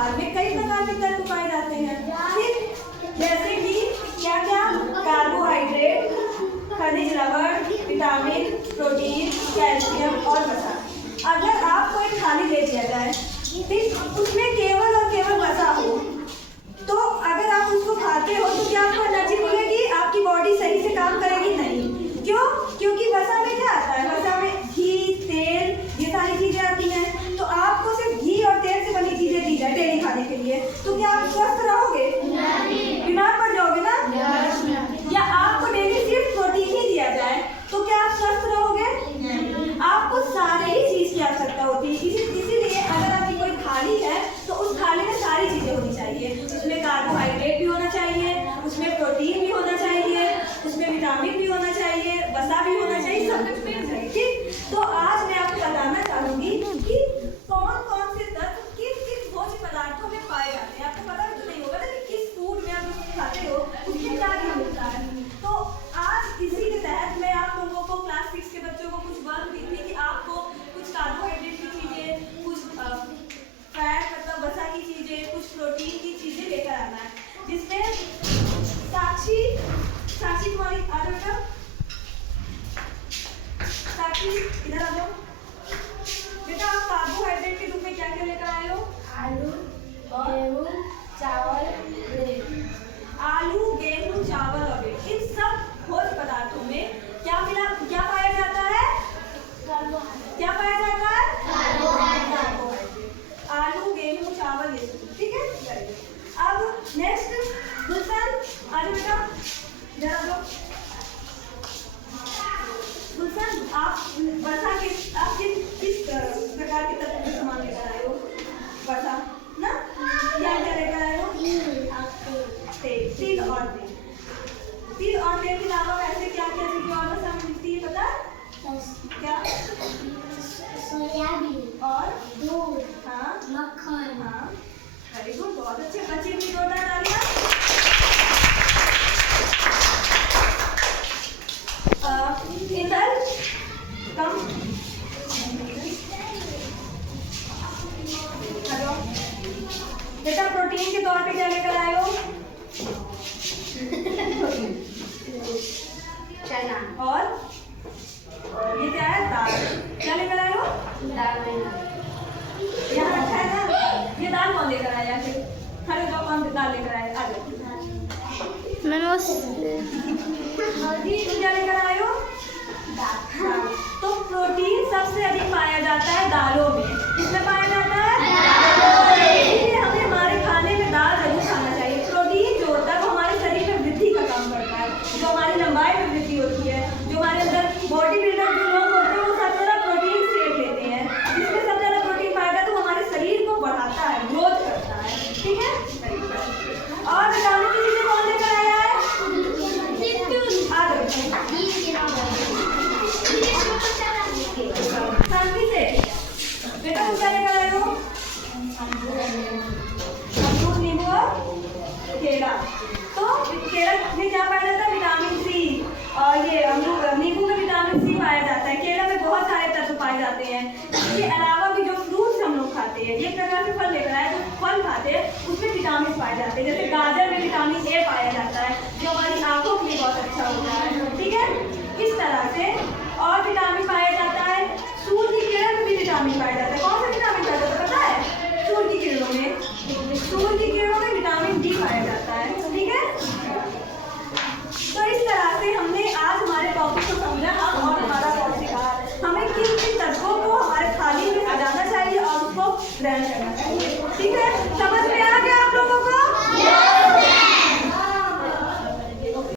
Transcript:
आहार में कई प्रकार के तत्व पाए जाते हैं, ठीक, जैसे कि क्या क्या, कार्बोहाइड्रेट, खनिज लवण, विटामिन, प्रोटीन, कैल्शियम और वसा। अगर आपको एक थाली दे दिया जाए, ठीक, उसमें केवल और केवल वसा हो, तो अगर आप उसको खाते हो तो क्या आपको एनर्जी मिलेगी? आपकी बॉडी सही से काम करेगी? नहीं। क्यों? क्योंकि वसा में क्या आता है? वसा में घी, तेल, ये सारी चीजें आती हैं। तो आपको सिर्फ घी और तेल से बनी चीजें दी जाए डेली खाने के लिए, तो क्या आप स्वस्थ रहोगे? नहीं। बीमार पड़ जाओगे ना? या आपको डेली सिर्फ प्रोटीन ही दिया जाए, तो क्या आप स्वस्थ रहोगे? नहीं। आपको सारी ही चीज की आवश्यकता होती है, इसीलिए अगर आपकी कोई थाली है तो उस थाली में सारी चीजें होनी चाहिए। उसमें कार्बोहाइड्रेट भी होना चाहिए, उसमें प्रोटीन भी होना चाहिए, उसमें विटामिन भी होना चाहिए, वसा भी होना चाहिए, सब कुछ होना चाहिए, ठीक। तो आज मैं आपको बताना चाहूंगी कि कौन कौन से तत्व किस किस भोज्य पदार्थों में पाए जाते हैं। आपको पता भी तो नहीं होगा ना कि किस फूड में आप खाते हो उसमें क्या क्या मिलता है। तो आज इसी के तहत मैं आप लोगों को क्लास 6 के बच्चों को कुछ वर्क दी थी कि आपको कुछ कार्बोहाइड्रेट की चीजें, कुछ फैट मतलब वसा की चीजें, कुछ प्रोटीन की चीजें लेकर आना है, जिसमें साक्षी तुम्हारी आ जाओ बेटा, साक्षी इधर आ जाओ बेटा। आप कार्बोहाइड्रेट के रूप में क्या क्या लेकर आए हो? आलू, गेहूं, चावल, ब्रेड। आलू, गेहूं, चावल और ब्रेड, इन सब भोज्य पदार्थों में क्या पाया जाता है? क्या पाया जाता है? कार्बोहाइड्रेट। आलू, गेहूं, चावल, ये सब, ठीक है। अब नेक्स्ट गुलशन, आ जाओ बेटा, जरा दो। गुलशन, आप वर्षा के आप किस प्रकार के तत्व के सामान लेकर आए हो? वर्षा ना, क्या क्या लेकर आए हो? तिल और तेल। तिल और तेल के अलावा वैसे क्या क्या चीजें और वर्षा में मिलती है पता? क्या? सोयाबीन और दूध, हाँ, मक्खन, हाँ, वेरी गुड, बहुत अच्छे बच्चे भी जोरदार तालियां। इधर कम, हेलो बेटा, प्रोटीन के तौर पे क्या लेकर आए हो? चना और ये क्या है? दाल। क्या लेकर आए हो? दाल। यहाँ रखा है ना, ये दाल कौन लेकर आया? फिर खड़े जाओ, कौन दाल लेकर आया? आ जाओ। तुम क्या लेकर आए हो? दाल। तो प्रोटीन सबसे अधिक पाया जाता है दालों में। किसमें पाया जाता है? इसलिए हमें हमारे खाने में दाल जरूर खाना चाहिए। प्रोटीन जो होता है वो हमारे शरीर में वृद्धि का काम करता है, जो हमारी लंबाई में वृद्धि होती है, जो हमारे अंदर बॉडी बिल्डर जो लोग होते हैं वो सब ज़्यादा प्रोटीन शेक लेते हैं, जिसमें सब ज़्यादा प्रोटीन पाया जाता है तो हमारे शरीर को बढ़ाता है, ग्रोथ करता है, ठीक है। और विटामिन की चीजें कौन लेकर आया है? शांति से बेटा, तुम क्या लेकर आए हो? अमरूद, नींबू और केला। तो केला में क्या पाया जाता है? Vitamin C. और ये अमरूद, नींबू में विटामिन सी पाया जाता है। केला में बहुत सारे तत्व पाए जाते हैं। इसके अलावा भी जो फ्रूट्स हम लोग खाते हैं, एक प्रकार से फल लेकर आए, जो फल खाते हैं उसमें विटामिन पाए जाते हैं। जैसे गाजर में विटामिन ए पाया जाता है, जो हमारी आंखों के लिए बहुत अच्छा होता है, ठीक है। इस तरह से और विटामिन पाया जाता है। सूरज की किरण में भी विटामिन पाया जाता है। कौन